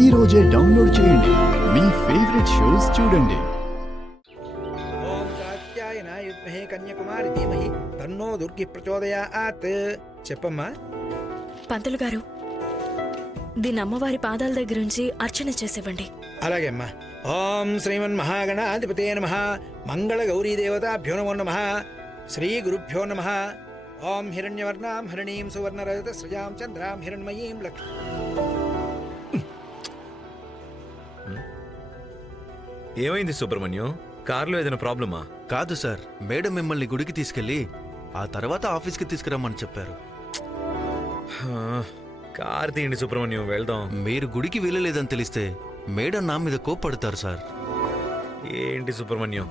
ఈ రోజే డౌన్లోడ్ చేయండి. మీ ఫేవరెట్ షోస్ చూడండి. ఓం కాత్యాయనాయ విద్మహే కన్యాకుమారి ధీమహి తన్నో దుర్గి ప్రచోదయాత్. చెప్పమ్మా. పంతులు గారు, దీని అమ్మవారి పాదాల దగ్గర నుంచి అర్చన చేసేవ్వండి. అలాగే అమ్మా. ఓం శ్రీమన్ మహాగణాధిపతే నమః. మంగళ గౌరీ దేవతాభ్యో నమో నమః. శ్రీ గురుభ్యో నమః. ఓం హిరణ్యవర్ణాం హరిణీం సువర్ణరజత సృజాం చంద్రాం హిరణ్మయీం లక్ష్మీ. ఏమైంది సుబ్రహ్మణ్యం? కార్లో ఏదైనా ప్రాబ్లమా? కాదు సార్, మేడం మిమ్మల్ని గుడికి తీసుకెళ్లి ఆ తర్వాత ఆఫీస్కి తీసుకురమ్మని చెప్పారు. కార్ తీయండి సుబ్రహ్మణ్యం, వెళ్దాం. మీరు గుడికి వెళ్ళలేదని తెలిస్తే మేడం నా మీద కోప్పడతారు సార్. ఏంటి సుబ్రహ్మణ్యం?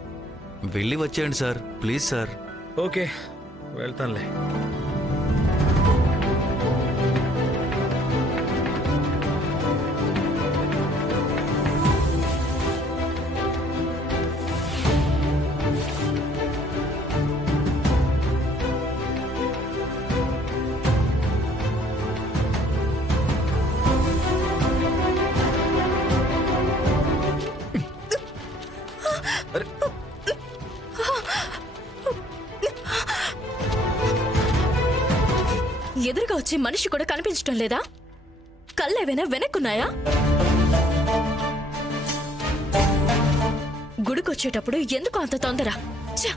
వెళ్ళి వచ్చేయండి సార్, ప్లీజ్ సార్. ఓకే, వెళ్తానులే. ఎదురుగా వచ్చే మనిషి కూడా కనిపించటం లేదా? కళ్ళేవైనా వెనక్కున్నాయా? గుడికొచ్చేటప్పుడు ఎందుకు అంత తొందర? ఛ!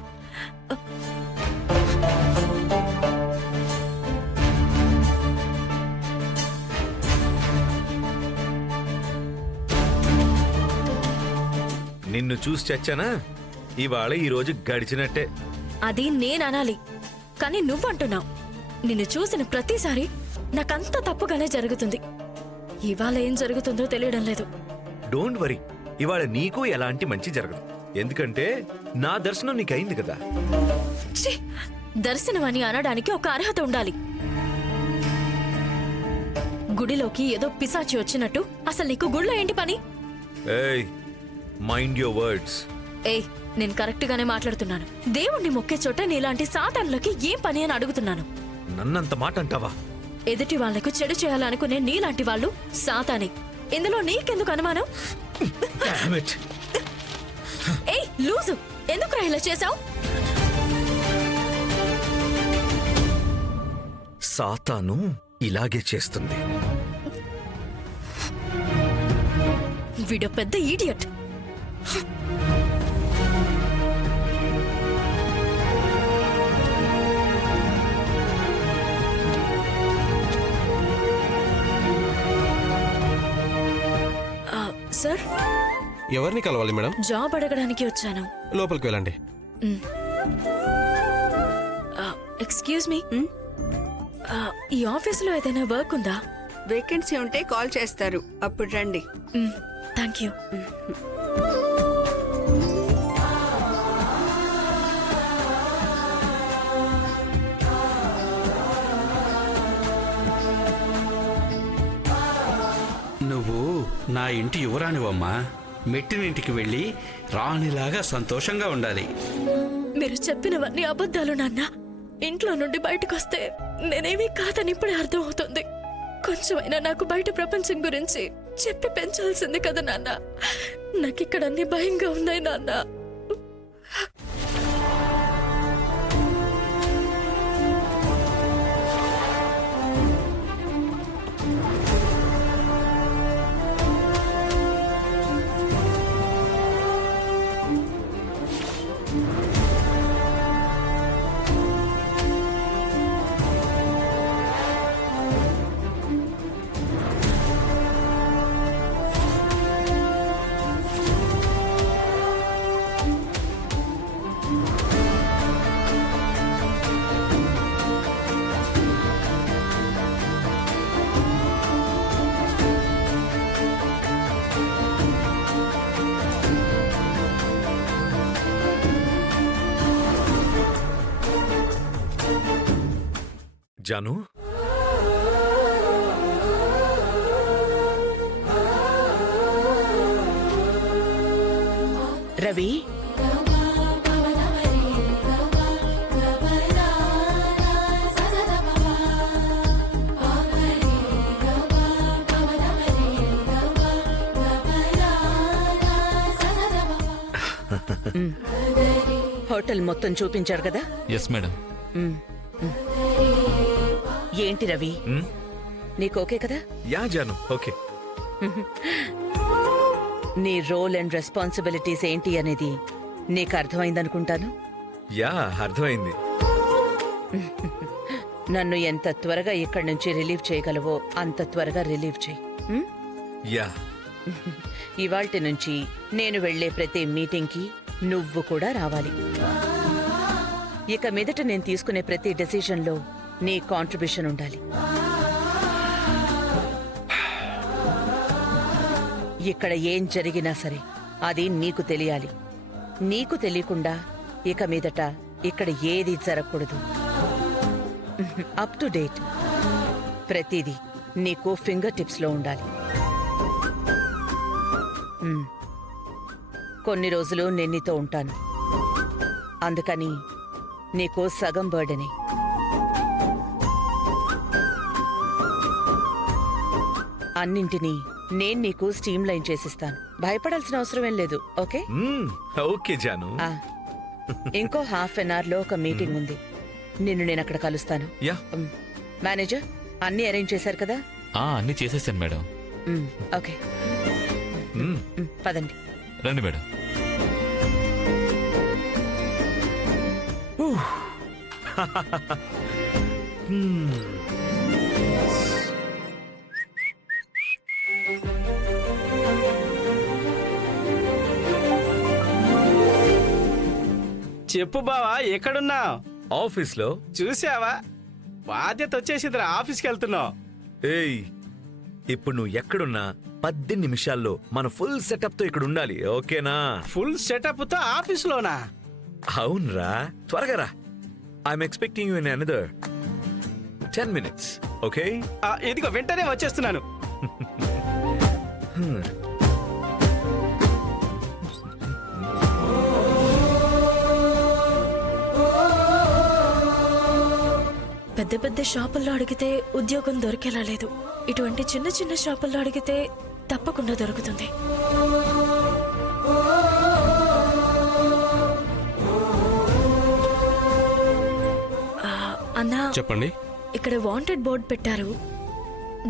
నిన్ను చూసి చచ్చానా? ఇవాళ ఈ రోజు గడిచినట్టే. అది నేననాలి, కానీ నువ్వంటున్నావు. నిన్ను చూసిన ప్రతిసారి నాకంత తప్పుగానే జరుగుతుంది. ఇవాళ ఏం జరుగుతుందో తెలియడం లేదు. డోంట్ వరీ, ఇవాళ నీకు ఎలాంటి మంచి జరగదు. ఎందుకంటే నా దర్శనం నీకైంది కదా. ఛీ! దర్శనం అని అనడానికి ఒక అర్హత ఉండాలి. గుడిలోకి ఏదో పిశాచి వచ్చినట్టు అసలు నీకు గుడిలో ఏంటి పని? ఏయ్, మైండ్ యువర్ వర్డ్స్. ఏయ్, నేను కరెక్ట్ గానే మాట్లాడుతున్నాను. దేవుణ్ణి మొక్కే చోట నీలాంటి సాతాన్లకి ఏం పని అని అడుగుతున్నాను. నన్నంత మాట అంటావా? ఎదుటి వాళ్లకు చెడు చేయాలనుకునే నీలాంటి వాళ్ళు సాతానే. ఇందులో నీకెందుకు అనుమానం? Damn it. ఏయ్ లూజు, ఎందుకు ఇలా చేశావు? సాతాను ఇలాగే చేస్తుంది. వీడో పెద్ద ఈడియట్. సార్, ఎవరిని కలవాలి మేడం? జాబ్ అడగడానికి వచ్చాను. లోపలికి వెళ్ళండి. ఎక్స్క్యూజ్ మీ, ఈ ఆఫీసులో ఏదైనా వర్క్ ఉందా? వేకెన్సీ ఉంటే కాల్ చేస్తారు, అప్పుడు రండి. Thank you. నువ్వు నా ఇంటి యువరానివమ్మా. మెట్టినింటికి వెళ్ళి రాణిలాగా సంతోషంగా ఉండాలి. మీరు చెప్పినవన్నీ అబద్ధాలు నాన్న. ఇంట్లో నుండి బయటకు వస్తే నేనేమీ కాదని ఇప్పుడే అర్థం అవుతుంది. కొంచెమైనా నాకు బయట ప్రపంచం గురించి చెప్పి పెంచాల్సింది కదా నాన్న. నాకిక్కడ అన్ని భయంగా ఉన్నాయి నాన్న. జాను, రవి, హోటల్ మొత్తం చూపించారు కదా? Yes madam. ఏంటి రవి, నీకు ఓకే కదా? Yeah Janu, okay. నీ రోల్ అండ్ రెస్పాన్సిబిలిటీస్ ఏంటి అనేది నీకు అర్థమైందనుకుంటాను. యా, అర్థమైంది. నన్ను ఎంత త్వరగా ఇక్కడి నుంచి రిలీవ్ చేయగలవో అంత త్వరగా రిలీవ్ చేయి. యా. ఇవాల్టి నుంచి నేను వెళ్లే ప్రతి మీటింగ్కి నువ్వు కూడా రావాలి. ఇక మీదట నేను తీసుకునే ప్రతి డెసిషన్లో నీ కాంట్రిబ్యూషన్ ఉండాలి. ఇక్కడ ఏం జరిగినా సరే అది నీకు తెలియాలి. నీకు తెలియకుండా ఇక మీదట ఇక్కడ ఏది జరగకూడదు. అప్ టు డేట్ ప్రతిదీ నీకు ఫింగర్ టిప్స్ లో ఉండాలి. కొన్ని రోజులు నేను నీతో ఉంటాను, అందుకని నీకు సగం బర్డెనే. అన్నింటినీ నేను నీకు స్టీమ్ లైన్ చేసిస్తాను. భయపడాల్సిన అవసరం ఏం లేదు. ఓకే? ఓకే జాను. ఇంకో హాఫ్ అన్ అవర్ లో ఒక మీటింగ్ ఉంది. నిన్ను నేను అక్కడ కలుస్తాను. యా. మేనేజర్ అన్ని అరేంజ్ చేశారు కదా? అన్ని చేసేసాను మేడం. ఓకే, పదండి. రండి మేడం. చెప్పు బావా, ఎక్కడున్నావు? ఆఫీస్ లో. చూసావా, బాధ్యత వచ్చేసిందిరా, ఆఫీస్కి వెళ్తున్నావు. ఏయ్, ఇప్పుడు నువ్వు ఎక్కడున్నా 10 నిమిషాల్లో మన ఫుల్ సెటప్ తో ఇక్కడ ఉండాలి. ఓకేనా? ఫుల్ సెటప్ తో ఆఫీసులోనా? అవునరా, త్వరగా రా. I'm expecting you in another 10 minutes. Okay? ఇదిగో వెంటనే వచ్చేస్తున్నాను. పెద్ద పెద్ద షాపుల్లో అడిగితే ఉద్యోగం దొరికేలా లేదు. ఇటువంటి చిన్న చిన్న షాపుల్లో అడిగితే తప్పకుండా దొరుకుతుంది. అన్నా, చెప్పండి. ఇక్కడ వాంటెడ్ బోర్డు పెట్టారు.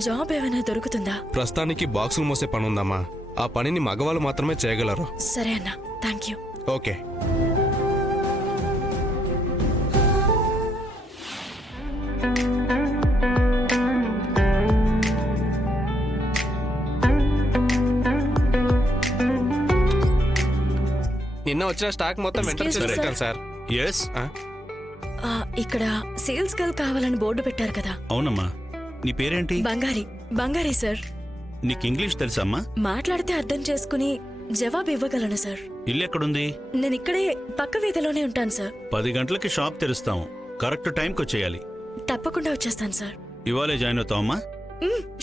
జాబ్ ఏమైనా దొరుకుతుందా? ప్రస్తుతానికి బాక్సులు మోసే పని ఉందమ్మా. ఆ పనిని మగవాళ్ళు మాత్రమే చేయగలరు. సరే అన్నా, థ్యాంక్ యూ. ఓకే. నిన్న వచ్చిన స్టాక్ మొత్తం ఎంటర్ Excuse me, చేసి పెట్టాను సార్. ఎస్. ఇక్కడ సేల్స్ గర్ల్ కావాలని బోర్డు పెట్టారు కదా? అవునమ్మా. నీ పేరేంటి? బంగారీ సార్. నీకు ఇంగ్లీష్ తెలుసమ్మా? మాట్లాడితే అర్థం చేసుకుని జవాబు ఇవ్వగలను సార్. ఇల్లు ఎక్కడుంది? నేను ఇక్కడే పక్క వీధిలోనే ఉంటాను సార్. 10 గంటలకి షాప్ తెరుస్తాం. కరెక్ట్ టైంకి వచ్చేయాలి. తప్పకుండా వచ్చేస్తాను సార్. ఇవాళే జాయిన్ అవుతావమ్మా?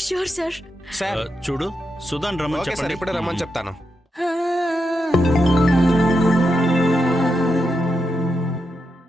Sure sir. సార్ చూడు, సుధాన్ రమ్మని ఓకే సార్, చెప్పండి. ఇప్పుడే రమ్మని చెప్తాను.